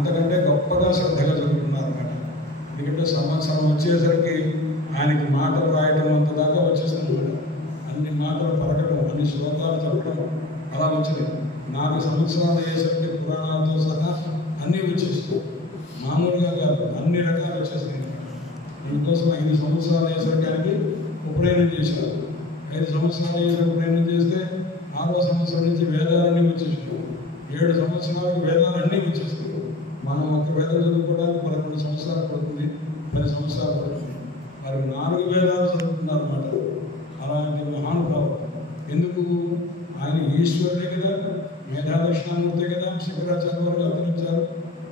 అంతకంటే గొప్పగా శ్రద్ధగా చదువుకున్నారు అన్నమాట. ఎందుకంటే సంవత్సరం వచ్చేసరికి ఆయనకి మాటలు రాయడం అంత దాకా వచ్చేసింది అన్నమాట. అన్ని మాటలు పలకడం, అన్ని శ్లోకాలు చెప్పడం అలా వచ్చింది. 4 సంవత్సరాలు అయ్యేసరికి పురాణాలతో సహా అన్నీ వచ్చేస్తాయి. మామూలుగా కాదు, అన్ని రకాలు వచ్చేస్తాయి. దీనికోసం 5 సంవత్సరాలు అయ్యేసరికి ఆయనకి ఉపనయనం చేశారు. 5 సంవత్సరాలు అయ్యేసరికి ఉపనయనం చేస్తే 6వ సంవత్సరం నుంచి వేదాలన్నీ వచ్చేసాయి. 7 సంవత్సరాలకు వేదాలన్నీ వచ్చేస్తాయి. మనం ఒక వేదం చదువుకోవడానికి 11 సంవత్సరాలు పడుతుంది, 10 సంవత్సరాలు పడుతుంది. మరి 4 వేదాలు చదువుతున్నారు అన్నమాట. అలాంటి మహానుభావుడు. ఎందుకు? ఆయన ఈశ్వరుడే కదా, మేధాదక్షిణామూర్తే కదా, శంకరాచార్య వారు అవతరించారు.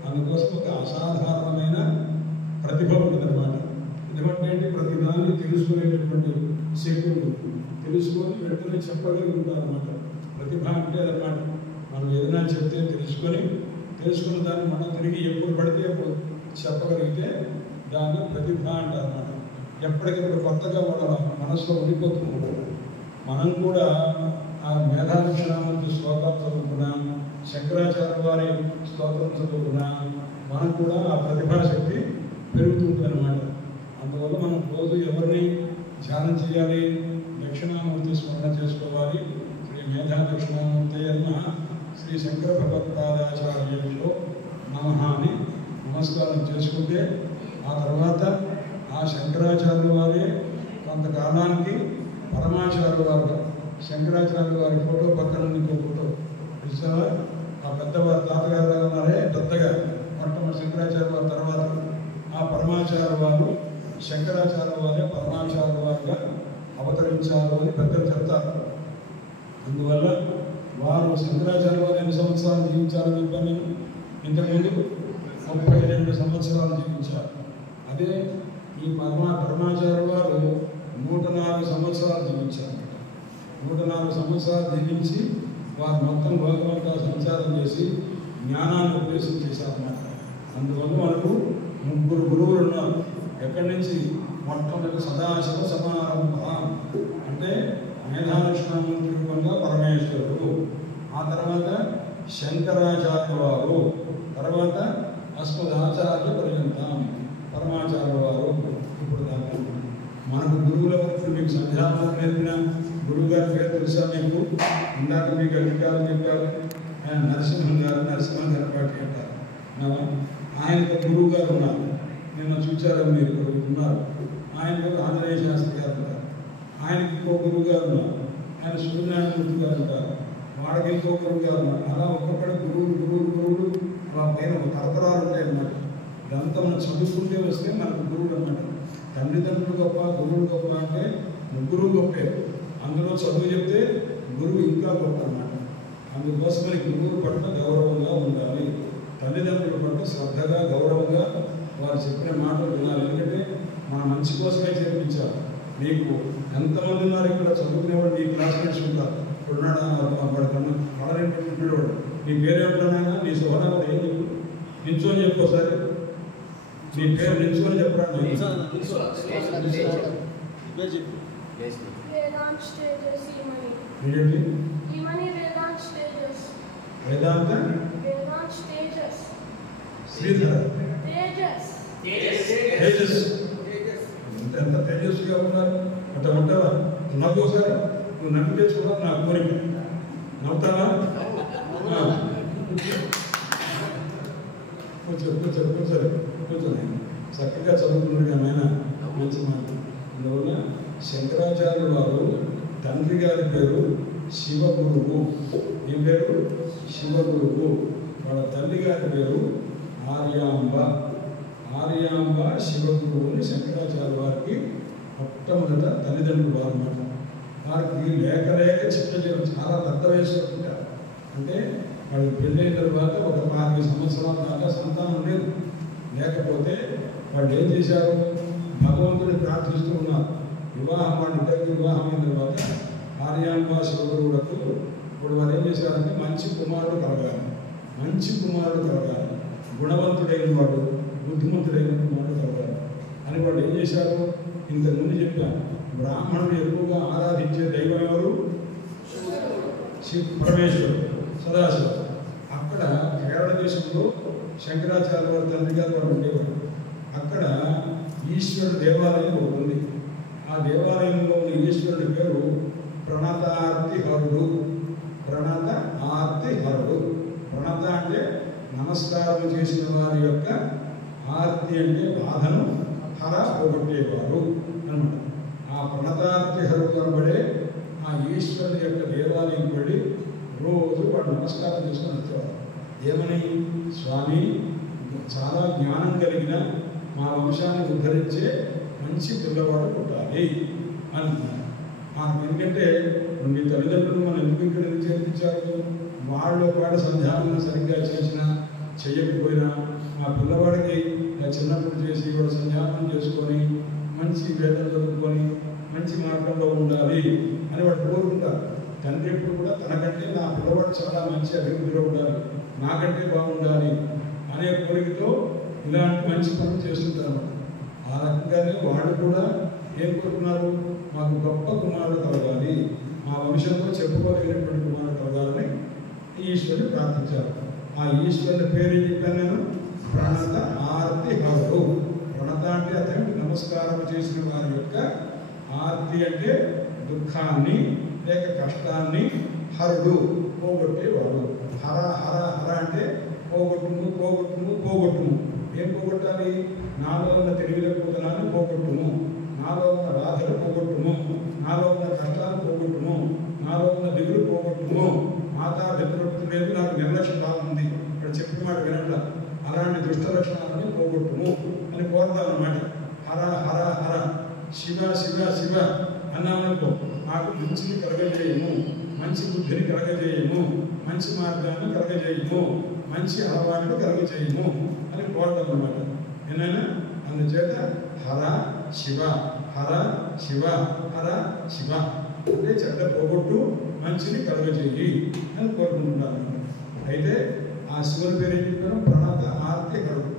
అందుకోసం ఒక అసాధారణమైన ప్రతిభ ఉంటుందన్నమాట. ఎందుకంటే ఏంటి, ప్రతి దాన్ని తెలుసుకునేటటువంటి శక్తి ఉంటుంది. తెలుసుకొని వెంటనే చెప్పగలుగుతారు అన్నమాట. ప్రతిభ అంటే అన్నమాట, మనం ఏదైనా చెప్తే తెలుసుకున్న దాన్ని మనం తిరిగి ఎప్పుడు పడితే అప్పుడు చెప్పగలిగితే దాన్ని ప్రతిభ అంటారు అన్నమాట. ఎప్పటికప్పుడు కొత్తగా మన మనసులో ఉండిపోతూ ఉంటారు. మనం కూడా ఆ మేధాదక్షిణామూర్తి శ్లోకాలు చదువుకున్నాం, శంకరాచార్య వారి స్తోత్రం చదువుకున్నాం, మనం కూడా ఆ ప్రతిభాశక్తి పెరుగుతుంది అన్నమాట. అందువల్ల మనం రోజు ఎవరిని ధ్యానం చేయాలి? దక్షిణామూర్తి స్మరణ చేసుకోవాలి. శ్రీ మేధాదక్షిణామూర్తి అన్న శ్రీ శంకర భగవత్పాదాచార్యులు నమః అని నమస్కారం చేసుకుంటే ఆ తర్వాత ఆ శంకరాచార్యుల వారే కొంతకాలానికి పరమాచార్యుల వారు, శంకరాచార్యుల వారి ఫోటో పక్కన ఇంకో ఫోటో చూసావా? ఆ పెద్దవారు తాతగారు ఉన్నారే పెద్దగా, మొట్టమొదటి శంకరాచార్య వారి తర్వాత ఆ పరమాచార్య వారు శంకరాచార్య వారే పరమాచార్య వారిగా అవతరించారు అని పెద్దలు చెప్తారు. అందువల్ల వారు శంకరాచార్య వారు ఎన్ని సంవత్సరాలు జీవించాలని చెప్పాను నేను ఇంతకుముందు? 32 సంవత్సరాలు జీవించారు. అదే ఈ పరమాచార్య వారు 104 సంవత్సరాలు జీవించారు. 104 సంవత్సరాలు జీవించి వారు మొత్తం లోకమంతా సంచారం చేసి జ్ఞానాన్ని ఉపదేశం చేశారన్నమాట. అందువల్ల మనకు 3 గురువులు ఉన్నారు. ఎక్కడి నుంచి? మొట్టమొదటి సదాశివ సమారంభ అంటే మేధాదక్షిణామూర్తి రూపంగా పరమేశ్వరుడు, ఆ తర్వాత శంకరాచార్య వారు, తర్వాత అస్మదాచార్య పర్యంతం పరమాచార్య వారు. ఇప్పుడు దాకా మనకు గురువుల వరకు మీకు సంధ్యావందనం నేర్పిన గురువు గారి పేరు తెలుసా మీకు? ఇందాక మీకు అధికారులు చెప్పారు, ఆయన నరసింహ గణపాటి అంటారు. ఆయనకు గురువు గారు ఉన్నారు, నిన్న చూచారని మీరు ఇక్కడ ఉన్నారు. ఆయన ఆంజనేయ శాస్త్రి గారు ఉంటారు. ఆయనకి ఇంకో గురువు గారు ఉన్నారు, ఆయన సూర్యనారాయణమూర్తి గారు ఉంటారు. వాళ్ళకి ఇంకో గురువు గారు ఉన్నారు. అలా ఒక్కొక్కటి గురువులు అలా పైన తరతరాలు ఉంటాయి అన్నమాట. ఇదంతా మనం చదువుకుంటే వస్తే మనకు గురువులు అన్నమాట. తల్లిదండ్రులు గొప్ప, గురువులు గొప్ప అంటే ముగ్గురు గొప్పే. అందులో చదువు చెప్తే గురువు ఇంకా గొప్ప అన్నమాట. అందుకోసమని గురువుల పట్ల గౌరవంగా ఉండాలి, తల్లిదండ్రుల పట్ల శ్రద్ధగా గౌరవంగా వారు చెప్పిన మాటలు వినాలి. ఎందుకంటే మన మంచి కోసమే చేర్పించాలి. నీకు ఎంతమంది ఉన్నారు ఇక్కడ చదువుకునేవాడు? నీ క్లాస్మేట్స్ ఉంటారు. ఇప్పుడున్నాడు వాడు కన్నా పడలేంటున్నాడు వాడు. నీ పేరేమిటనైనా నీ సోదరు ఏం చెప్పు, నిల్చొని చెప్పు ఒకసారి. నీ పేరు నిల్చొని చెప్పరా? వేదాంత శ్రీధర తేజస్. ఎంత తేజస్సుగా ఉన్నారు! అట్లా ఉంటావా? నవ్వు ఒకసారి. నువ్వు నవ్వు తెచ్చుకున్నా నా కోరిక. నవ్వుతావా? కూర్చొని చక్కగా చదువుకున్నాడు ఆయన, మంచి మాట. అందువల్ల శంకరాచార్యుల వారు తండ్రి గారి పేరు శివగురువు. ఏం పేరు? శివగురువు. వాళ్ళ తల్లి గారి పేరు ఆర్యాంబ. ఆర్యాంబ శివగురువుని శంకరాచార్య వారికి మొట్టమొదట తల్లిదండ్రులు వారు అన్నమాట. వారికి లేక చిట్టజీవం చాలా పెద్ద వయసు ఉంటారు. అంటే వాళ్ళు పెళ్ళైన తర్వాత ఒక 5 సంవత్సరాల దాకా సంతానం లేదు. లేకపోతే వాళ్ళు ఏం చేశారు? భగవంతుని ప్రార్థిస్తూ ఉన్నారు. వివాహం, వాళ్ళిద్దరికి వివాహం అయిన తర్వాత ఆర్యాంబ శివగురువులకు ఇప్పుడు వారు ఏం చేశారంటే మంచి కుమారుడు కలగాలి, గుణవంతుడైన వాడు, బుద్ధిమంతుడైన కుమారుడు కలగాలి అని వాళ్ళు ఏం చేశారు? ఇంతకుముందు చెప్పాను, బ్రాహ్మణుడు ఎక్కువగా ఆరాధించే దైవం ఎవరు? పరమేశ్వరుడు, సదాశివుడు. అక్కడ కేరళ దేశంలో శంకరాచార్య వారి తండ్రి గారు వారు ఉండేవారు. అక్కడ ఈశ్వరుడు దేవాలయం ఒకటి ఉంది. ఆ దేవాలయంలో ఉన్న ఈశ్వరుడి పేరు ప్రణతార్తిహరుడు. ప్రణత ఆర్తిహరుడు. ప్రణత అంటే నమస్కారం చేసిన వారి యొక్క, ఆర్తి అంటే బాధను, హర పోగొట్టేవారు అన్నమాట. ఆ ప్రణతార్తిహరుడు అనబడే ఆ ఈశ్వరుని యొక్క దేవాలయం వెళ్ళి రోజు వాడు నమస్కారం చేసుకొని వచ్చేవారు. ఏమని? స్వామి, చాలా జ్ఞానం కలిగిన మా వంశాన్ని ఉద్ధరించే మంచి పిల్లవాడు పుట్టాలి అనుకున్నాను. ఎందుకంటే మీ తల్లిదండ్రులు మనం ఎందుకు ఇక్కడ చేర్పించారు? వాళ్ళు ఒకవేళ సంధ్యావనం సరిగ్గా చేసినా చేయకపోయినా ఆ పిల్లవాడికి చిన్నప్పుడు చేసి వాడు సంధ్యావనం చేసుకొని మంచి వేదం చదువుకొని మంచి మార్గంలో ఉండాలి అని వాడు కోరుకుంటారు. తండ్రి ఎప్పుడు కూడా తనకంటే నా పిల్లవాడు చాలా మంచి అభివృద్ధిలో ఉండాలి, నాకంటే బాగుండాలి అనే కోరికతో ఇలాంటి మంచి పనులు చేస్తుంటారు అన్నమాట. ఆ రకంగానే వాళ్ళు కూడా ఏం కోరుకున్నారు? మాకు గొప్ప కుమారుడు కలగాలి, మా వంశంలో చెప్పుకోగలిగినటువంటి కుమారుడు కలగాలని ఈశ్వరుని ప్రార్థించారు. ఆ ఈశ్వరుని పేరు ఏం చెప్పాను నేను? ప్రణత ఆర్తిహరుడు. ప్రణత అంటే అతనికి నమస్కారం చేసిన వారి యొక్క, ఆర్తి అంటే దుఃఖాన్ని లేక కష్టాన్ని, హరుడు పోగొట్టేవాడు. హర హర హర అంటే పోగొట్టుము పోగొట్టుము పోగొట్టుము. ఏం పోగొట్టాలి? నాలో ఉన్న తెలివిలేకపోతున్నాను పోగొట్టుము, నాలో ఉన్న బాధలు పోగొట్టుము, నాలో ఉన్న కష్టాలు పోగొట్టుము, నాలో ఉన్న దిగులు పోగొట్టుము, మాతా పితృప్తి లేదు, నాకు నిర్లక్ష్యం బాగుంది, ఇక్కడ చెప్పిన మాట వినట్లా, అలాంటి దుష్ట లక్షణాలని పోగొట్టుము అని కోరతామన్నమాట. హర హర హర. శివ శివ శివ అన్నామనుకో, నాకు మంచిని కలగజేయము, మంచి బుద్ధిని కలగజేయము, మంచి మార్గాన్ని కలగజేయము, మంచి అలవాట్లు కలగజేయము అని కోరతాం అన్నమాట. ఏమైనా అందుచేత హర శివ, హర శివ, హర శివ అంటే చెడ్డ పోగొట్టు, మంచిని కలగజేయి అని కోరుకుంటున్నాను. అయితే ఆ శివుని పేరు ఏం చెప్పాను? ప్రణత ఆర్తిహరుడు.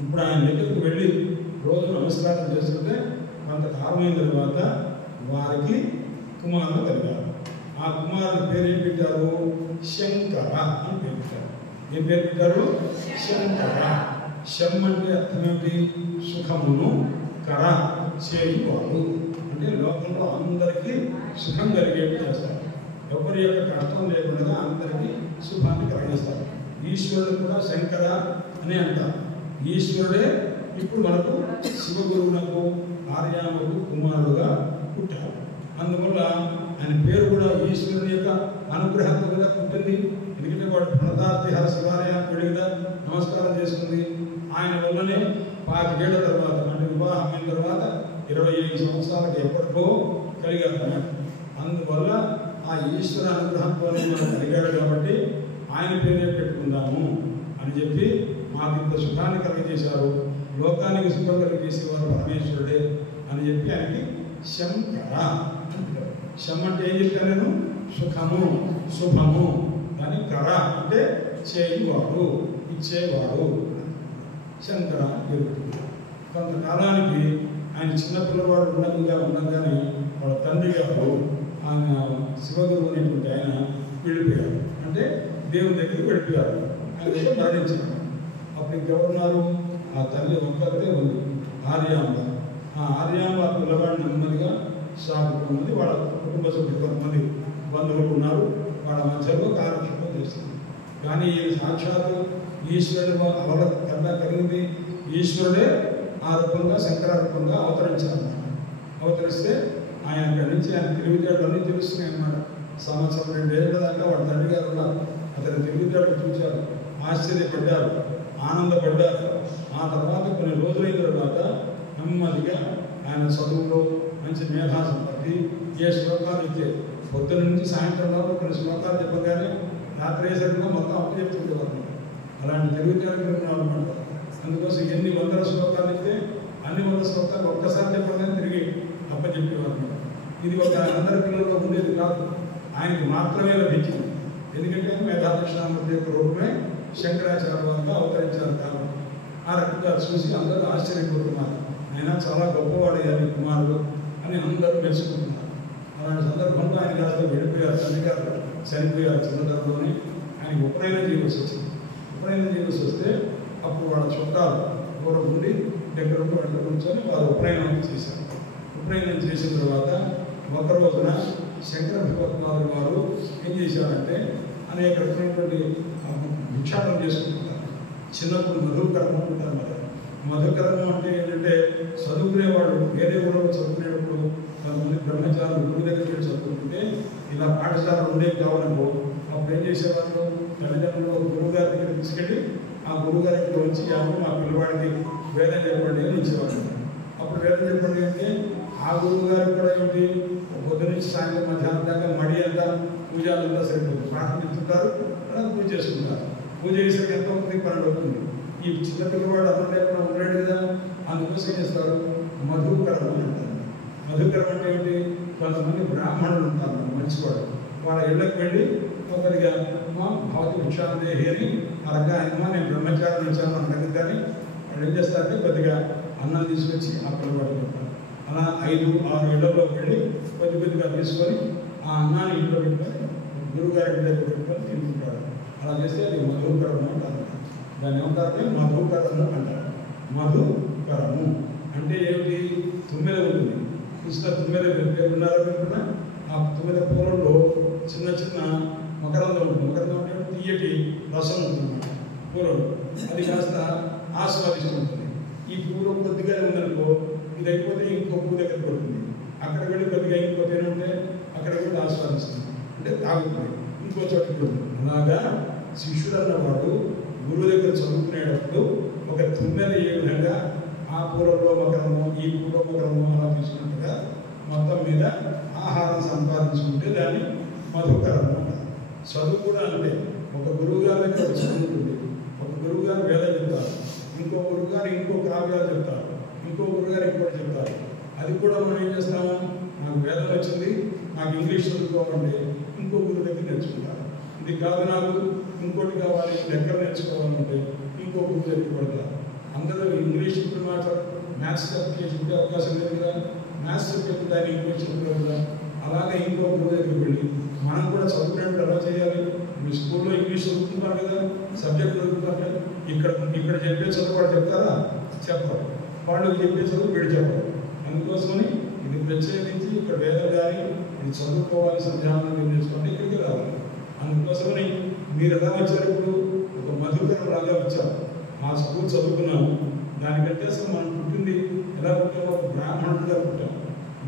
ఇప్పుడు ఆయన దగ్గరికి వెళ్ళి రోజు నమస్కారం చేస్తుంటే కొంతకాలమైన తర్వాత వారికి కుమారులు కలిగారు. ఆ కుమారుల పేరు ఏం పెట్టారు? శంకర అని పేరు పెట్టారు. ఏం పేరు పెట్టారు? శంకర. శం అంటే అర్థం ఏమిటి? సుఖమును, కర చేయువాడు అంటే లోకంలో అందరికీ సుఖం కలిగేట్టు చేస్తారు. ఎవరి యొక్క కష్టం లేకుండా అందరికీ సుఖాన్ని కలిగిస్తారు. ఈశ్వరుడు కూడా శంకర అని అంటారు. ఈశ్వరుడే ఇప్పుడు మనకు శివగురువునకు ఆర్యాముకు కుమారుడుగా పుట్టారు. అందువల్ల ఆయన పేరు కూడా ఈశ్వరుని యొక్క అనుగ్రహంతో కూడా పుట్టింది. ఎందుకంటే వాడు ప్రణతార్తిహర శివాలయానికి వెళ్ళి కదా నమస్కారం చేసుకుంది. ఆయన వల్లనే 25 ఏళ్ల తర్వాత, అంటే వివాహం అయిన తర్వాత 25 సంవత్సరాలకు ఎప్పటికో కలిగారు అన్నమాట. అందువల్ల ఆ ఈశ్వర అనుగ్రహంతో మనం కలిగాడు కాబట్టి ఆయన పేరే పెట్టుకుందాము అని చెప్పి మాకు ఇంత సుఖాన్ని కలిగజేశారు, లోకానికి సుఖం కలిగజేసేవారు పరమేశ్వరుడే అని చెప్పి ఆయనకి శంకర అంటారు. శం అంటే ఏం చెప్పాను నేను? సుఖము, శుభము. దాని కర అంటే చేయువాడు, ఇచ్చేవాడు. శంకర పేరు. కొంతకాలానికి ఆయన చిన్నపిల్లవాడు ఉండగానే వాళ్ళ తండ్రి గారు ఆయన శివగురువు అనేటువంటి ఆయన వెళ్ళిపోయారు. అంటే దేవుని దగ్గరికి వెళ్ళిపోయారు. ఆయన దగ్గర మరణించారు. అప్పుడు ఇంకెవరున్నారు? ఆ తల్లి ఒక్కరితే ఉంది, ఆర్యాంబ. ఆ ఆర్యాంబ పిల్లవాడిని నెమ్మదిగా సాగుతున్నది. వాళ్ళ కుటుంబ సభ్యులు కొంతమంది బంధువులు ఉన్నారు, వాళ్ళ మధ్యలో కాలక్షేపం చేస్తుంది. కానీ ఈ సాక్షాత్తు ఈశ్వరుడు అవల కన్నా కలిగింది. ఈశ్వరుడే ఆ రూపంగా శంకరారూపంగా అవతరించారన్నమాట. అవతరిస్తే ఆయన అక్కడి నుంచి ఆయన తెలివితేటలన్నీ తెలుస్తున్నాయి అన్నమాట. సంవత్సరం 2 ఏళ్ళ దాకా వాళ్ళ తండ్రి గారు ఉన్నారు. అతని తెలివితేటలు చూశారు, ఆశ్చర్యపడ్డారు, ఆనందపడ్డారు. ఆ తర్వాత కొన్ని రోజులైన తర్వాత నెమ్మదిగా ఆయన చదువులో మంచి మేధా సంపత్తి, ఏ శ్లోకాలు ఇచ్చే పొద్దున్న నుంచి సాయంత్రం వరకు కొన్ని శ్లోకాలు చెప్పగానే రాత్రి వేసరిగా మొత్తం అప్పు చెప్తుండేవారు. అలాంటి తెలివితేటలు ఉన్నమాట. అందుకోసం ఎన్ని వందల శ్లోకాలు ఇస్తే అన్ని 100 శ్లోకాలు ఒక్కసారి చెప్పగానే తిరిగి అప్పచెప్పేవారు. ఇది ఒక అందరి పిల్లల్లో ఉండేది కాదు, ఆయనకు మాత్రమే లభించింది. ఎందుకంటే మేధాదక్షిణామూర్తి యొక్క రూపమే శంకరాచార్య వారిగా అవతరించారు కాబట్టి ఆ రకంగా చూసి అందరూ ఆశ్చర్యపోతున్నారు. ఆయన చాలా గొప్పవాడయ్యారు కుమారుడు అని అందరూ మెచ్చుకుంటున్నారు. అలాంటి సందర్భంలో ఆయన గారు వెళ్ళిపోయారు. తండ్రి గారు చనిపోయారు. చిన్నతనంలోనే ఆయన ఉపనయనం చేయవలసి వచ్చింది. ఉపనయనం చేసి వస్తే అప్పుడు వాళ్ళ చుట్టాలు దూరం ఉండి దగ్గర ఉండి వాళ్ళ కూర్చొని వారు ఉపనయనం చేశారు. ఉపనయనం చేసిన తర్వాత ఒక రోజున శంకర భగవత్పాదులు వారు ఏం చేశారంటే అనేక రకమైనటువంటి భిక్షాటం చేసుకుంటున్నారు. చిన్నప్పుడు మధుకర్మం ఉంటారు మరి. మధుకర్మం అంటే ఏంటంటే చదువుకునేవాళ్ళు వేరే ఊళ్ళో చదువుకునేటప్పుడు కొంతమంది బ్రహ్మచారులు గురువు దగ్గరికి వెళ్ళి చదువుకుంటే ఇలా పాఠశాలలు ఉండేవి కావాలనుకో అప్పుడు ఏం చేసేవాళ్ళు తల్లిదండ్రులు గురువు గారి దగ్గర తీసుకెళ్ళి ఆ గురువు గారి దగ్గర వచ్చి మా పిల్లవాడికి వేదం చెప్పండి అని ఇచ్చేవాళ్ళు. అప్పుడు వేదం చెప్పండి అంటే ఆ గురువు గారికి కూడా ఏంటి పొద్దు నుంచి సాయంత్రం మధ్యాహ్నం దాకా మడి అంతా పూజలంతా సరిపోతుంది. పాఠం ఇస్తుంటారు అలా పూజ చేసుకుంటారు. పూజ చేసేకి ఎంతో మందికి 12 అవుతుంది. ఈ చిన్న పిల్లవాడు అన్నం లేకుండా ఉండలేడు కదా, అందుకోసం ఏం చేస్తారు మధుకరం అని అంటారు. మధుకరం అంటే ఏంటి కొంతమంది బ్రాహ్మణులు ఉంటారు మంచివాడు వాళ్ళ ఇళ్ళకి వెళ్ళి ఒకరిగా మా భవతి భిక్షాందే అని అలాగా అమ్మా నేను బ్రహ్మచారం ఇచ్చాను అన్నది. కానీ వాళ్ళు ఏం చేస్తారంటే కొద్దిగా అన్నం తీసుకొచ్చి ఆ పిల్లవాడు పెడతారు. అలా 5-6 ఇళ్లలో వెళ్ళి కొద్దిగా తీసుకొని ఆ అన్నాన్ని ఇంట్లో పెట్టుకొని గురువుగారి దగ్గర పెట్టుకొని తింటుంటాడు. అలా చేస్తే అది మధుకరము అంటారు. దాన్ని ఏమంటారంటే మధుకరము అంటారు. మధుకరము అంటే ఏమిటి? తుమ్మెద ఉంటుంది. కృష్ణ తుమ్మెద పేరున్నారో పెట్టుకున్నా ఆ తుమ్మెద పూలంలో చిన్న చిన్న మకరందం ఉంటుంది. మకరందం అంటే తీయటి రసం ఉంటుంది పూలలో. అది కాస్త ఆస్వాదిస్తుంటుంది. ఈ పూలు కొద్దిగానే ఉందనుకో ఇది అయిపోతే ఇంకో పువ్వు దగ్గర పడుతుంది. అక్కడ వెళ్ళి కొద్దిగా ఇంకో తేనె ఉంటే అక్కడ వెళ్ళి ఆస్వాదిస్తుంది. అంటే తాగుతుంది. ఇంకో చోటుకి ఉంటుంది. అలాగా శిష్యుడు అన్నవాడు గురువు దగ్గర చదువుకునేటప్పుడు ఒక తుమ్మెద ఏ విధంగా ఆ పూలలో మకరము ఈ పూలో మకరము అలా తీసుకున్నట్టుగా మొత్తం మీద ఆహారం సంపాదించుకుంటే దాన్ని మధుకరము అంటారు. చదువు కూడా అంటే ఒక గురువు గారి దగ్గర చదువుతుంది. ఒక గురువు గారు వేదం చెప్తారు, ఇంకో గురువు గారు ఇంకో కావ్యాలు చెప్తారు, ఇంకో గురువు గారు ఇంకోటి చెప్తారు. అది కూడా మనం ఏం చేస్తాము, నాకు వేదం వచ్చింది నాకు ఇంగ్లీష్ చదువుకోవాలంటే ఇంకో గురువు దగ్గర నేర్చుకుంటారు. ఇది కాదు నాకు ఇంకోటి కావాలి లెక్కలు నేర్చుకోవాలంటే ఇంకో గురువు దగ్గర పడతారు. అందరూ ఇంగ్లీష్ ఇప్పుడు మాట్లాడు మ్యాథ్స్ సబ్జెక్ట్ చెప్పే అవకాశం లేదు కదా, మ్యాథ్స్ సబ్జెక్ట్ దాన్ని ఇంగ్లీష్ చెప్పలేదు కదా. అలాగే ఇంకో గురువు దగ్గరికి వెళ్ళి మనం కూడా చదువుకునేప్పుడు ఎలా చేయాలి? మీ స్కూల్లో ఇంగ్లీష్ చదువుకుంటారు కదా, సబ్జెక్ట్ చదువుకుంటారు కదా, ఇక్కడ చెప్పే చదువు వాడు చెప్తారా? చెప్పరు. వాళ్ళు చెప్పే చదువు వీడు చెప్పరు. అందుకోసమని ఇది ప్రత్యేకించి ఇక్కడ వేదం కానీ ఇది చదువుకోవాలి సంధ్యావనం చేసుకోండి ఇక్కడికి రావాలి. అందుకోసమని మీరు ఎలా వచ్చారు? ఇప్పుడు ఒక మధుకరం లాగా వచ్చారు. మా స్కూల్ చదువుకున్నాము. దానికంటే అసలు మనం పుట్టింది ఎలా పుట్టామో బ్రాహ్మణుడిగా పుట్టాం.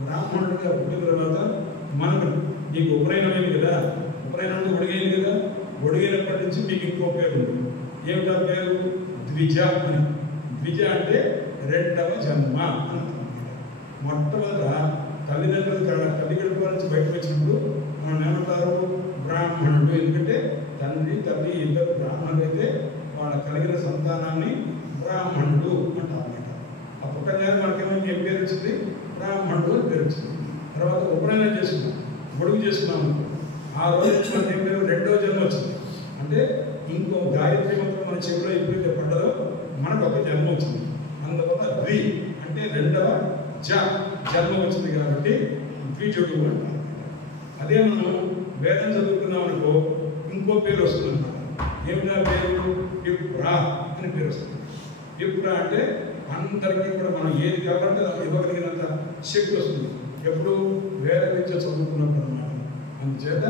బ్రాహ్మణుడిగా పుట్టిన తర్వాత మనకు నీకు ఉపనయనమైంది కదా, ఉపనయనం ఒడిగైంది కదా, ఒడిగైనప్పటి నుంచి మీకు ఇంకో పేరు ఉంటుంది. ఏమిటా పేరు? ద్విజ అని. ద్విజ అంటే రెండవ జన్మ అని. మొట్టమొదట తల్లిదండ్రులు తల్లి గడుపు నుంచి బయటకు వచ్చినప్పుడు మనం ఏమంటారు? బ్రాహ్మణుడు. ఎందుకంటే తండ్రి తల్లి ఇద్దరు బ్రాహ్మణులు అయితే వాళ్ళ కలిగిన సంతానాన్ని బ్రాహ్మణుడు అంటారు. ఆ పుట్టగానే మనకేమైనా ఏం పేరు వచ్చింది? బ్రాహ్మణుడు అని పేరు వచ్చింది. తర్వాత ఉపనయనం చేసుకున్నాం, గొడుగు చేసుకున్నాము. ఆ రోజు మనకి ఏం పేరు? రెండవ జన్మ వచ్చింది. అంటే ఇంకో గాయత్రి మంత్రం మన చెవిలో ఎప్పుడైతే పడ్డదో మనకు ఒక జన్మ వచ్చింది. అందువల్ల ద్వి అంటే రెండవ జన్మ వచ్చింది కాబట్టి ద్విజుడు అంటారు. అదే మనం వేదం చదువుకున్నాం అనుకో ఇంకో పేరు వస్తుంది అన్నమాట. ఏమిటా పేరు? విప్రా అని పేరు వస్తుంది. విప్రా అంటే అందరికీ కూడా మనం ఏది కావాలంటే ఇవ్వగలిగినంత శక్తి వస్తుంది. ఎప్పుడు వేద విద్య చదువుకున్నప్పుడు అన్నమాట. అందుచేత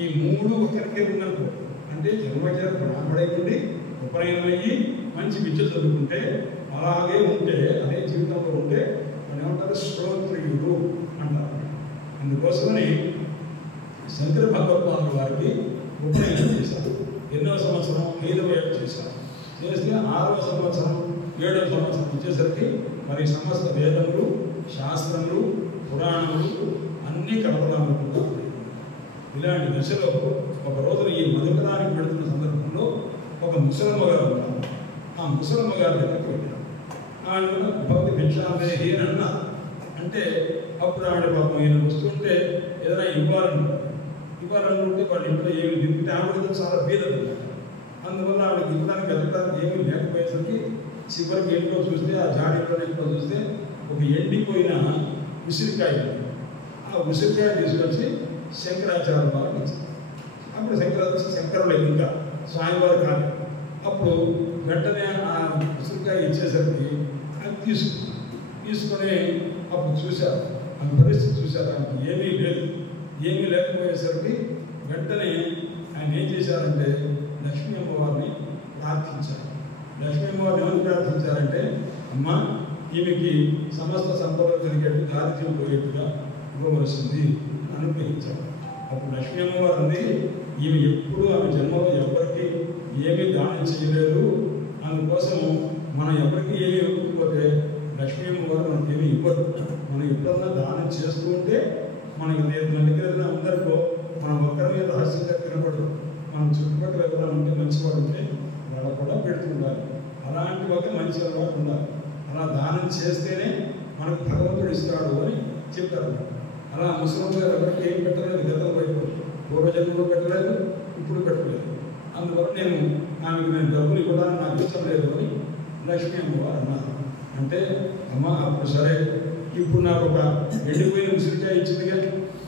ఈ 3 ఒకరికే ఉందనుకో అంటే జన్మచేత బ్రాహ్మణై ఉండి ఉపనయనమయ్యి మంచి విద్య చదువుకుంటే అలాగే ఉంటే అదే జీవితంలో ఉంటే మనం ఏమంటారు? శ్రోత్రియుడు అంటారు. అందుకోసమని శంకర భగవత్పాదుల వారికి ఉపనయనం చేశారు. ఎన్నో సంవత్సరం? 5వ ఏట చేశారు. చేస్తే 6వ సంవత్సరం 7వ సంవత్సరం వచ్చేసరికి మరి సమస్త వేదములు శాస్త్రములు పురాణములు అన్నీ కలపడాలనుకుంటారు. ఇలాంటి దశలో ఒక రోజున ఈ మధుకరానికి పెడుతున్న సందర్భంలో ఒక ముసలమ్మ గారు ఉన్నారు. ఆ ముసలమ్మ గారి దగ్గరికి వెళ్ళారు. ఆవిడ భక్తి భిక్షాందే అని అన్నారు. అంటే అప్పుడు ఆవిడ పాపం ఈయన వస్తుంటే ఏదైనా ఇవ్వాలనుకుంటే వాళ్ళ ఇంట్లో ఏమి దింపితే ఆవిడతో చాలా బీదలు. అందువల్ల ఆవిడకి ఇవ్వడానికి వెతకడానికి ఏమీ లేకపోయేసరికి చివరికి ఇంట్లో చూస్తే ఆ జాడీలో ఇంట్లో చూస్తే ఒక ఎండిపోయిన ఉసిరికాయ. ఆ ఉసిరికాయ తీసుకొచ్చి శంకరాచార్య వారికి ఇచ్చింది. అప్పుడు శంకరులు ఇంకా స్వామివారు కాదు అప్పుడు వెంటనే ఆ ఉసిరికాయ ఇచ్చేసరికి అది తీసుకొని అప్పుడు చూశారు, ఆ పరిస్థితి చూశారు. ఆయనకి ఏమీ లేకపోయేసరికి వెంటనే ఆయన ఏం చేశారంటే లక్ష్మీ అమ్మవారిని ప్రార్థించారు. లక్ష్మీ అమ్మవారిని ఎవరు ప్రార్థించారంటే, అమ్మ ఈమెకి సమస్త సంపదలు కలిగేట్టు దారిద్ర్యం పోయేట్టుగా ఇవ్వవలసింది అనుగ్రహించారు. అప్పుడు లక్ష్మీ అమ్మవారు అంది, ఈమె ఎప్పుడు ఆమె జన్మలో ఎవరికి ఏమీ దానం చేయలేదు, అందుకోసం మనం ఎవరికి ఏమీ ఇవ్వకపోతే లక్ష్మీ అమ్మవారు మనకి ఏమీ ఇవ్వదు. మనం ఎప్పుడన్నా దానం చేస్తూ ఉంటే మనకి మన దగ్గర అందరికో మనం ఒక్కరి మీద రహస్యంగా తినపడదు. మనం చుట్టుపక్కల ఎవరైనా ఉంటే మంచివాడు ఉంటే వాళ్ళకు కూడా పెడుతుండాలి. అలాంటి ఒక మంచి అలవాటు ఉండాలి. అలా దానం చేస్తేనే మనకు భగవంతుడు ఇస్తాడు అని చెప్తారు. అలా ముసలిం గారు ఎవరికి ఏం పెట్టలేదు, గతంలో వైపు పూర్వజన్మలో పెట్టలేదు, ఇప్పుడు పెట్టలేదు. అందువల్ల నేను డబ్బులు ఇవ్వడానికి నాకు ఇష్టం లేదు అని లక్ష్మీ అమ్మవారు అన్నారు. అంటే అమ్మ అప్పుడు సరే, ఇప్పుడు నాకు ఒక ఎండిపోయిన ఉసిరికాయ ఇచ్చిందిగా,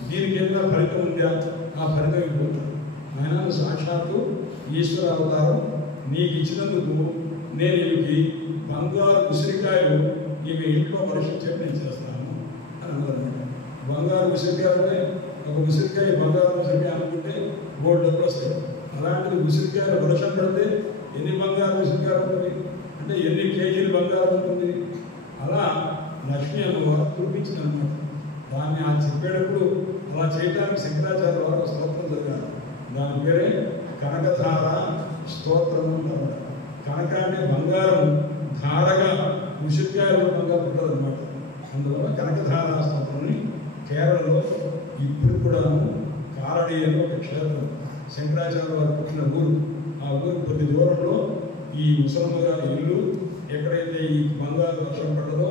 దీనికి ఏమైనా ఫలితం ఉందా? ఆ ఫలితం ఇవ్వదు. ఆయన సాక్షాత్తు ఈశ్వర అవతారం నీకు ఇచ్చినందుకు నేను ఈమెకి బంగారు ఉసిరికాయలు ఈమె ఇంట్లో పరీక్షించేట్టు నేను చేస్తాను అని అన్నారన్నమాట. బంగారు ఉసిరికాయ అంటే ఒక ఉసిరికాయ బంగారు ఉసిరికాయ అనుకుంటే 3 డబ్బులు వస్తాయి. అలాంటిది ఉసిరికాయలు వర్షం పడితే ఎన్ని బంగారు ఉసిరికాయలు ఉంటుంది అంటే ఎన్ని కేజీలు బంగారం ఉంటుంది. అలా లక్ష్మీ అమ్మవారు కురిపించిందనమాట. దాన్ని ఆ చెప్పేటప్పుడు అలా చేయడానికి శంకరాచార్య వారు స్తోత్రం చదివారు. దాని పేరే కనకధార స్తోత్రం అంటారు. కనక అంటే బంగారం, ధారగా ఉసిరికాయలు బంగారం ఉంటుంది అనమాట. అందువల్ల కనకధార స్తోత్రాన్ని కేరళలో ఇప్పుడు కూడా కారడి అని ఒక క్షేత్రం, శంకరాచార్య వారు పుట్టిన ఊరు, ఆ ఊరు కొద్ది దూరంలో ఈ ముసలమ్మ గారి ఇల్లు, ఎక్కడైతే ఈ బంగారు వర్షం పడ్డదో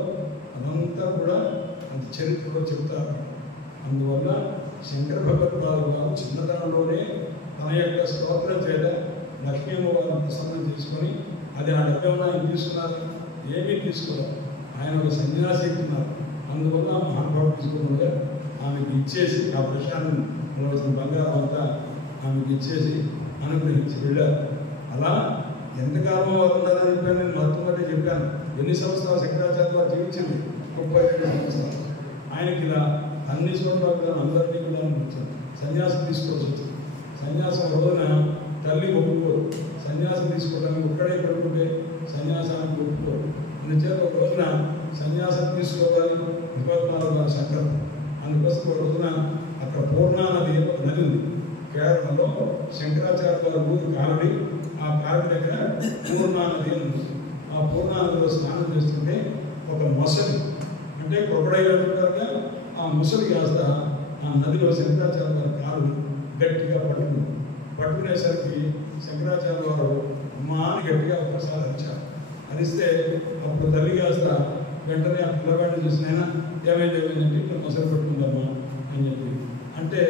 అదంతా కూడా అంత చరిత్రలో చెప్తారు. అందువల్ల శంకర భగవత్పాదులు గారు చిన్నతనంలోనే తన యొక్క స్తోత్రం చేత లక్ష్మీ అమ్మవారిని ప్రసన్నం చేసుకొని, అది ఆ డబ్బేమన్నా ఆయన తీసుకున్నారు, ఏమీ తీసుకోవాలి. ఆయన ఒక సన్యాసి ఉన్నారు. అందువల్ల మహానుభావుడు తీసుకోకుండా ఆమెకు ఇచ్చేసి ఆ ప్రశాంతం బంగారం అంతా ఆమెకు ఇచ్చేసి అనుగ్రహించి వెళ్ళారు. అలా ఎంతకాలం వారు ఉన్నారని చెప్పాను. నేను మొట్టమొదటి చెప్పాను ఎన్ని సంవత్సరాలు శంకరాచార్య వారు జీవించింది, 32 సంవత్సరాలు. ఆయనకి ఇలా అన్ని చోట్ల కూడా అందరినీ కూడా సన్యాసం తీసుకోవాల్సి వచ్చింది. సన్యాసం రోజున తల్లి ఒప్పుకోరు, సన్యాసం తీసుకోవడానికి ఒక్కడే పడుకుంటే సన్యాసానికి ఒప్పుకోరు. అందుచేత ఒక రోజున సన్యాసం తీసుకోవాలి భగవత్పాదుల వారి సంకల్పం. అందుకోసం ఒక రోజున అక్కడ పూర్ణా నది ఒక నది ఉంది కేరళలో. శంకరాచార్య వారి ఊరు కారడి, ఆ కారడి దగ్గర పూర్ణా నది ఉంది. ఆ పూర్ణా నదిలో స్నానం చేస్తుంటే ఒక మొసలి అంటే క్రొకడైల్ అంటారుగా, ఆ ముసలి కాస్త ఆ నదిలో శంకరాచార్య వారి కాలు గట్టిగా పట్టుకునేసరికి శంకరాచార్య వారు అమ్మా అని గట్టిగా ఒకసారి అరిచారు. అరిస్తే అప్పుడు తల్లి కాస్త వెంటనే ఆ పిల్లవాడిని చూసినైనా ఏమైందంటే ఇట్లా మొసలు పట్టుకుందమ్మా అని చెప్పి అంటే,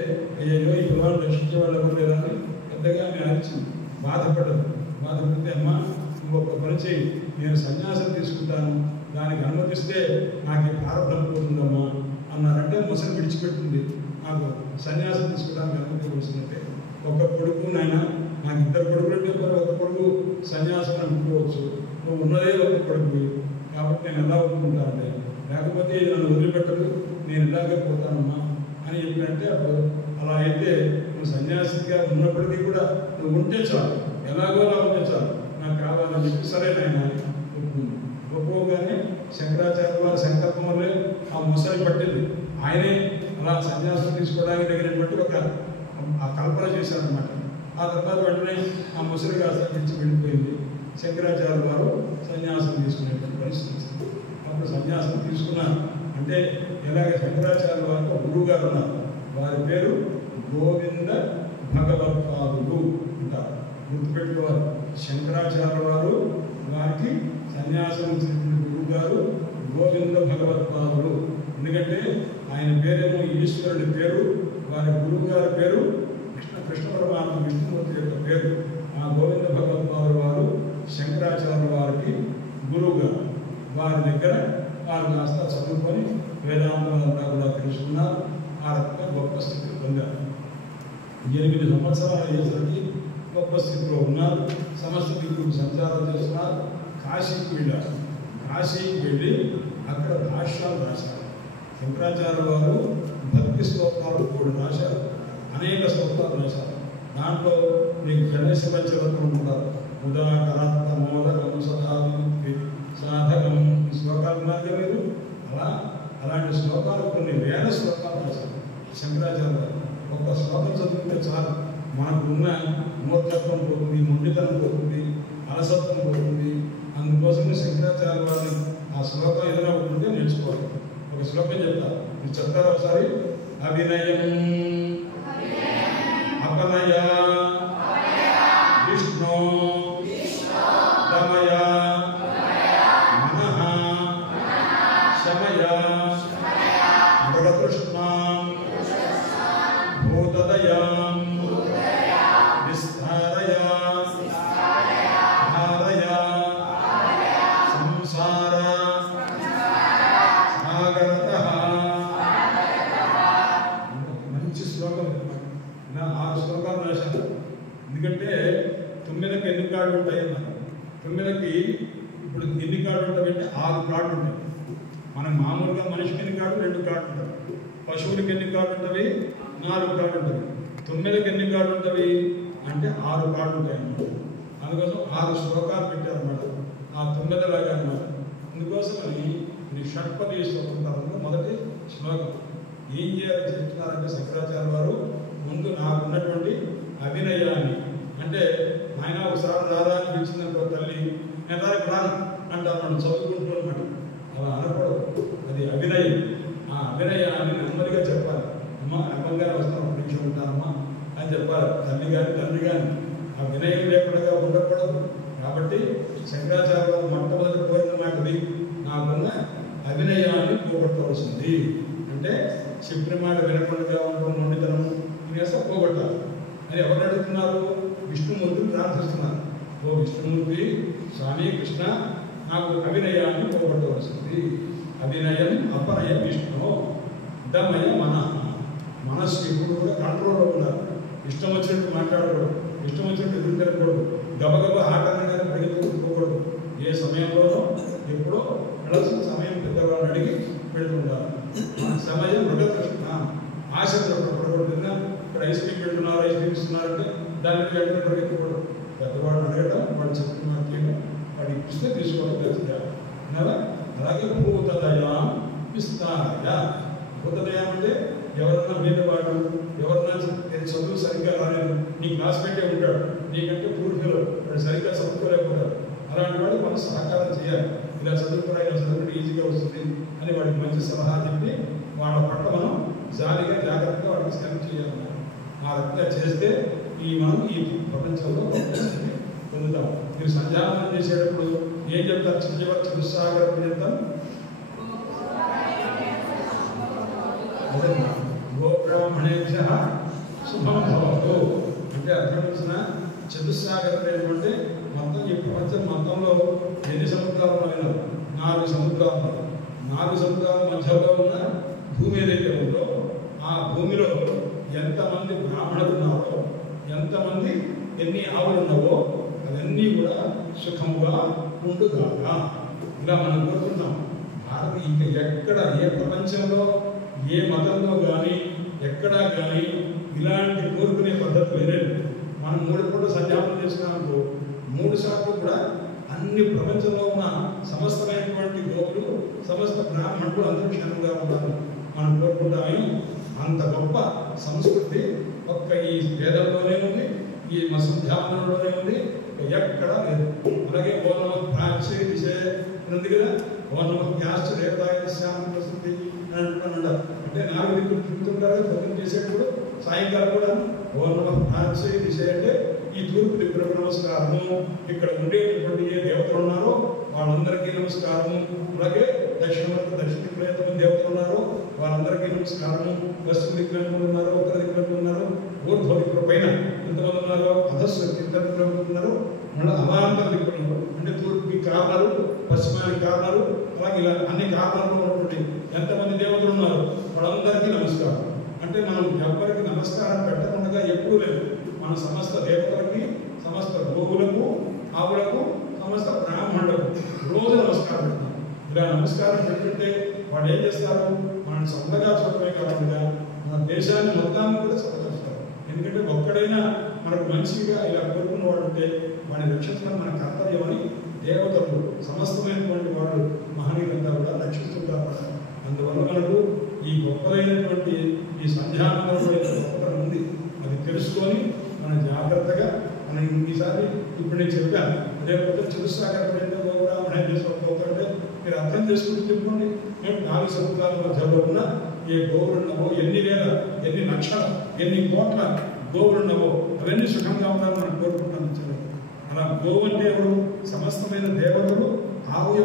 అయ్యో ఈ పిల్లవాడు రక్షించే వాళ్ళు ఎవరు లేదని పెద్దగా నేను అరిచింది. బాధపడితే అమ్మా నువ్వు ఒక పని చేయి, నేను సన్యాసం తీసుకుంటాను, దానికి అనుమతిస్తే నాకు ప్రారంభం పోతుందమ్మా అన్నారంటే ముసలి విడిచిపెట్టింది. నాకు సన్యాసం తీసుకోవడానికి అనుమతి వస్తుందంటే, ఒక కొడుకు నాయన నాకు 2 కొడుకులు అంటే ఒక కొడుకు సన్యాసం అనుకోవచ్చు, నువ్వు ఉన్నదే ఒక కొడుకు కాబట్టి నేను ఎలా ఒప్పుకుంటా అంటే, లేకపోతే నన్ను వదిలిపెట్టదు, నేను ఇలాగే పోతానమ్మా అని చెప్పినంటే, అప్పుడు అలా అయితే నువ్వు సన్యాసిగా ఉన్నప్పటికీ కూడా నువ్వు ఉంటే చాలు, ఎలాగో అలా ఉంటే చాలు, నాకు కావాలని చెప్పి సరే నాయన ఒప్పుకుంది. ఒప్పుకోగానే శంకరాచార్య వారి సంకల్పం వల్లే ఆ ముసలి పట్టింది. ఆయనే అలా సన్యాసం తీసుకోవడానికి తగినటువంటి ఒక కల్పన చేశారనమాట. ఆ తర్వాత వెంటనే ఆ ముసలి కాస్త తెచ్చి వెళ్ళిపోయింది. శంకరాచార్య వారు సన్యాసం తీసుకునేటువంటి పరిస్థితి వచ్చింది. అప్పుడు సన్యాసం తీసుకున్నారు. అంటే ఎలాగ శంకరాచార్య వారికి ఒక గురువు గారు ఉన్నారు, వారి పేరు గోవింద భగవత్పాదులు అంటారు. గుర్తుపెట్టుకోవాలి, శంకరాచార్య వారు వారికి సన్యాసం ఇచ్చినటువంటి గురువు గారు గోవింద భగవత్పాదులు. ఎందుకంటే ఆయన పేరేమో ఈశ్వరుడి పేరు, వారి గురువు గారి పేరు కృష్ణ పరమాత్మ విష్ణుమూర్తి యొక్క పేరు. ఆ గోవింద భగవత్పాదుల వారు శంకరాచార్య వారికి గురువు గారు. వారి దగ్గర వారు కాస్త చదువుకొని వేదాంతాలంతా కూడా తెలుసుకున్నారు. ఆ రకంగా గొప్ప స్థితి పొందారు. 8 సంవత్సరాలు అయ్యేసరికి గొప్ప స్థితిలో ఉన్నారు. సమస్త దిక్కులు సంచారం చేస్తున్నారు. కాశీకి వెళ్ళారు. కాశీకి వెళ్ళి అక్కడ భాష్యాలు రాశారు. శంకరాచార్య వారు భక్తి స్తోత్రాలు 3 రాశారు. అనేక స్తోత్రాలు రాశారు. దాంట్లో మీకు గణేశ పంచరత్నం ఉంటారు. ఉదాకరాత్మ మోదకం సదావిముక్తి సాధకం ఈ శ్లోకాలు ఉన్నారుగా మీరు. అలాంటి శ్లోకాలు కొన్ని వేల శ్లోకాలు రాశారు శంకరాచార్య వారు. ఒక్క శ్లోకం చదువుకుంటే చాలు మనకున్న మూర్ఖత్వం పోతుంది, మొండితనం పోతుంది, అలసత్వం పోతుంది. అందుకోసం శంకరాచార్య వారిని ఆ శ్లోకం ఏదైనా ఉంటే నేర్చుకోవాలి. ఒక శ్లోకం చెప్తారు, మీరు చెప్తారా ఒకసారి? అవినయం అపనయ విష్ణు దమయ మనః శమయ మృగతృష్ణాం భూతదయాం విస్తారయ ధారయ సంసార సాగరతః. మంచి శ్లోకం. ఇలా 6 శ్లోకాలు రాశాను. ఎందుకంటే 9కి ఎన్ని కార్డులు ఉంటాయి అన్నారు. 9కి ఇప్పుడు ఎన్ని కార్డులు ఉంటాయంటే 6 కార్డులు ఉంటాయి. మనం మామూలుగా మనిషికి ఎన్ని కార్డులు? 2 కార్డులు ఉంటాయి. పశువులకి ఎన్ని కార్డులు ఉంటాయి? 4 కార్డులు ఉంటాయి. 9కి ఎన్ని కార్డులు ఉంటాయి అంటే 6 కార్డులు ఉంటాయి అన్నమాట. అందుకోసం 6 శ్లోకాలు పెట్టారన్నమాట. ఆ 9 లాగా అన్నమాట. అందుకోసమని ఇది షట్పది శ్లోకంలో మొదటి శ్లోకం. ఏం చేయాలని చెప్తున్నారంటే శంకరాచార్య వారు ముందు నాకున్నటువంటి అభినయాన్ని, అంటే ఆయన ఒకసారి రాధాని పిలిచిందనుకో తల్లి, నేను రాను అంటారు. మనం చదువుకుంటూ అనమాట. అలా అనకూడదు. అది అభినయం. ఆ అభినయాన్ని నెమ్మదిగా చెప్పాలి. అమ్మ అమ్మంగారు వస్తాను, ఒక నిమిషం ఉంటానమ్మా అని చెప్పాలి. తల్లి కానీ తండ్రి కానీ ఆ వినయం లేకుండా ఉండకూడదు. కాబట్టి శంకరాచార్య వారు మొట్టమొదటి పోయిన మాటది, నాకున్న అభినయాన్ని పోగొట్టవలసింది. అంటే చెప్పిన మాట వినకుండా ఉండడం, మొండితనం ఇనేసా పోగొట్టాలి అని ఎవరు అడుగుతున్నారు? విష్ణుమూర్తిని ప్రార్థిస్తున్నారు. ఓ విష్ణుమూర్తి, స్వామి కృష్ణ, నాకు అభినయాన్ని పోగొట్టవలసింది. అభినయం అపనయ విష్ణు దమయ మనస్సు ఇప్పుడు కూడా కంట్రోల్లో ఉన్నారు. ఇష్టం వచ్చినట్టు మాట్లాడకూడదు, ఇష్టం వచ్చినట్టు ఎదురుకూడదు, గబగబా ఆటంగా పరిగెత్తుకోకూడదు. ఏ సమయంలోనో ఎప్పుడో వెళ్ళాల్సిన సమయం పెద్దవాళ్ళని అడిగి పెడుతుంటారు. సమయం మృగతృష్ణ, ఆశలు పడకూడదు. ఇక్కడ ఐస్ క్రీమ్ పెడుతున్నారు, ఐస్ క్రీమ్ ఇస్తున్నారంటే దాని మీద వెంటనే పరిగెత్తకూడదు. పెద్దవాళ్ళని అడగటం, వాళ్ళు చెప్పిన వాక్యం వాడు ఇప్పిస్తే తీసుకోవడం తెలుసుకుంటారు. అలాగే భూతదయా విస్తారయ. భూతదయ అంటే ఎవరన్నా మీద వాడు, ఎవరన్నా చదువు సరిగ్గా రాలేదు, నీ క్లాస్మేటే ఉంటాడు, నీకంటే పూర్తిలో వాడు సరిగ్గా చదువుకోలేకపోతాడు. అలాంటి వాడు మనం సహకారం చేయాలి. ఇలా చదువుకున్నా, ఇలా చదువుకుంటే ఈజీగా వస్తుంది అని వాడికి మంచి సలహా చెప్పి వాళ్ళ పట్ల మనం జాలిగా జాగ్రత్తగా వాడికి సాయం చేయాలన్నమాట. ఆ రకంగా చేస్తే మనం ఈ ప్రపంచంలో పొందుతాం. మీరు సంధ్యావనం చేసేటప్పుడు ఏం చెప్తారు? చిన్నవర్ చతుస్సాగర పర్యంతం గోబ్రాహ్మణేభ్య శుభం భవతు అంటే అర్థం వచ్చిన చతుస్సాగరం ఏంటంటే మొత్తం ఈ ప్రపంచం మొత్తంలో ఎన్ని సముద్రాలు ఉన్నాయో? 4 సముద్రాలు. 4 సముద్రాల మధ్యలో ఉన్న భూమి ఏదైతే ఉందో ఆ భూమిలో ఎంతమంది బ్రాహ్మణులు ఉన్నారో, ఎంతమంది ఎన్ని ఆవులు ఉన్నావో అవన్నీ కూడా సుఖముగా ఉండుగాక ఇలా మనం కోరుకుంటాం. భారత ఇంకా ఎక్కడ ఏ ప్రపంచంలో ఏ మతంలో కానీ ఎక్కడా కానీ ఇలాంటి కోరుకునే పద్ధతి వేరేది. మనం 3 పూట సంధ్యాపనం చేసుకున్నాము, 3 సార్లు కూడా అన్ని ప్రపంచంలో ఉన్న సమస్తమైనటువంటి గోపులు, సమస్త బ్రాహ్మణులు అందరూ క్షేమంగా ఉండాలి మనం కోరుకుంటామే. అంత గొప్ప సంస్కృతి ఒక్క ఈ వేదంలోనే ఉంది, ఈ సంధ్యావనంలోనే ఉంది, ఎక్కడా లేదు. అలాగే ఓనమ ప్రాచ్య దిశే ఉంది కదా, ఓనమ జ్ఞాష్ట దేవతాయ శ్యామ ప్రసిద్ధి అని అంటున్నాడు. అంటే 4 దిక్కులు తిరుగుతుంటారు భోజనం చేసేటప్పుడు, సాయంకాలం కూడా ఓనమ ప్రాచ్య దిశ అంటే ఈ తూర్పు దిక్కులకు నమస్కారము, ఇక్కడ ఉండేటటువంటి ఏ దేవతలు ఉన్నారో వాళ్ళందరికీ నమస్కారము. అలాగే దక్షిణ దిక్కులు ఎంతమంది దేవతలు ఉన్నారో వాళ్ళందరికీ నమస్కారము. పశ్చిమ దిక్కులు ఎంతమంది ఉన్నారో, ఉత్తర దిక్కులు ఉన్నారో, ఊర్ధ్వ దిక్కుల పైన ఎంతమంది ఉన్నారో, అధస్సు దిక్కులు ఉన్నారు, మళ్ళీ అవాంతర దిక్కులు అంటే తూర్పుకి కారణాలు, పశ్చిమానికి కారణాలు, అలాగే ఇలా అన్ని కారణాలు ఉన్నటువంటి ఎంతమంది దేవతలు ఉన్నారు వాళ్ళందరికీ నమస్కారం. అంటే మనం ఎవరికి నమస్కారం పెట్టకుండా ఎప్పుడూ లేదు. మన సమస్త దేవతలకి సమస్త గోవులకు, ఆవులకు, సమస్త బ్రాహ్మణులకు రోజు నమస్కారం పెడతాం. ఇలా నమస్కారం పెట్టుకుంటే వాళ్ళు ఏం చేస్తారు? మనం చల్లగా చూడటమే కాకుండా మన దేశాన్ని మొత్తాన్ని కూడా చల్లగలుస్తారు. ఎందుకంటే ఒక్కడైనా మనకు మంచిగా ఇలా కోరుకున్న వాడు ఉంటే వాడిని రక్షించడం మన కర్తవ్యం అని దేవతలు సమస్తమైనటువంటి వాళ్ళు మహనీయులంతా కూడా రక్షిస్తుంటారు. అందువల్ల మనకు ఈ గొప్పదైనటువంటి ఈ సంధ్యానందంలో గొప్పతనం ఉంది. అది తెలుసుకొని మనం జాగ్రత్తగా మనం ఈసారి ఇప్పుడు నేను చెప్పాను. అదేవిధంగా చిరుసాగర్ కూడా మనం చేసుకోకపోతే మీరు అర్థం చేసుకుంటూ చెప్పుకోండి. మేము 4 సముద్రాల మధ్యలో ఉన్న ఏ గోవులున్నావో, ఎన్ని వేల, ఎన్ని లక్షల, ఎన్ని కోట్ల గోవులున్నావో అవన్నీ సుఖంగా ఉండాలని మనం కోరుకుంటాం. అలా గోవు అంటే ఎవరు? సమస్తమైన దేవతలు ఆవు